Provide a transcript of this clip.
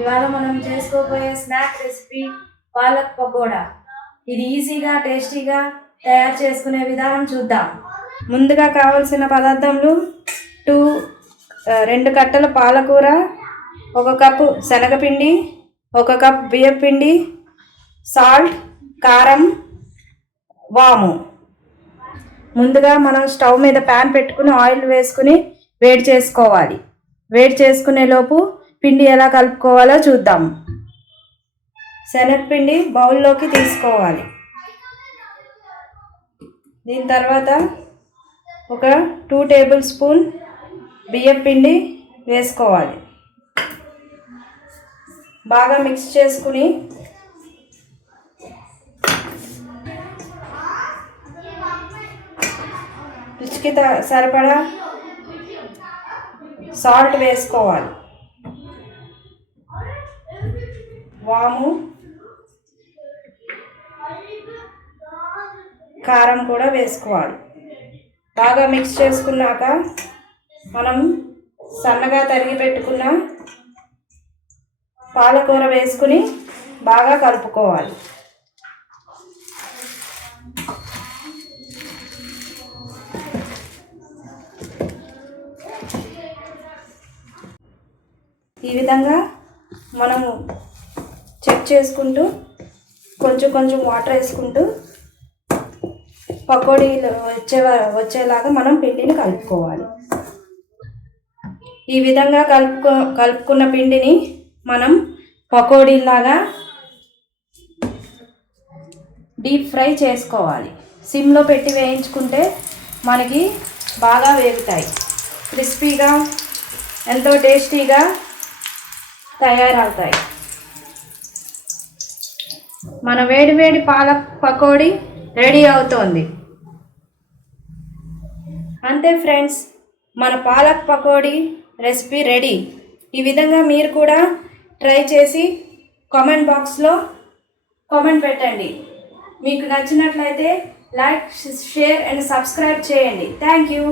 ఇవాళ మనం చేసుకోబోయే స్నాక్ రెసిపీ పాలక్ పకోడా. ఇది ఈజీగా టేస్టీగా తయారు చేసుకునే విధానం చూద్దాం. ముందుగా కావాల్సిన పదార్థాలు 2 కట్టల పాలకూర, 1 కప్పు శనగపిండి, 1 కప్ బియ్యపిండి, సాల్ట్, కారం, వాము. ముందుగా మనం స్టవ్ మీద ప్యాన్ పెట్టుకుని ఆయిల్ వేసుకుని వేడి చేసుకోవాలి. వేడి చేసుకునే లోపు పిండి ఎలా కలుపుకోవాలో చూద్దాం. శనగపిండి బౌల్లోకి తీసుకోవాలి. దీని తర్వాత ఒక 2 టేబుల్ స్పూన్ బియ్యపిండి వేసుకోవాలి. బాగా మిక్స్ చేసుకుని రుచికి సరిపడా సాల్ట్ వేసుకోవాలి. వాము, కారం కూడా వేసుకోవాలి. బాగా మిక్స్ చేసుకున్నాక మనం సన్నగా తరిగి పెట్టుకున్న పాలకూర వేసుకుని బాగా కలుపుకోవాలి. ఈ విధంగా మనము చెక్ చేసుకుంటూ కొంచెం వాటర్ వేసుకుంటూ పకోడీలు వచ్చేలాగా మనం పిండిని కలుపుకోవాలి. ఈ విధంగా కలుపుకున్న పిండిని మనం పకోడీలాగా డీప్ ఫ్రై చేసుకోవాలి. సిమ్లో పెట్టి వేయించుకుంటే మనకి బాగా వేగుతాయి. క్రిస్పీగా ఎంతో టేస్టీగా తయారవుతాయి. మన వేడి పాలక్ పకోడీ రెడీ అవుతోంది. అంతే ఫ్రెండ్స్, మన పాలక్ పకోడీ రెసిపీ రెడీ. ఈ విధంగా మీరు కూడా ట్రై చేసి కామెంట్ బాక్స్లో కామెంట్ పెట్టండి. మీకు నచ్చినట్లయితే లైక్, షేర్ అండ్ సబ్స్క్రైబ్ చేయండి. Thank you.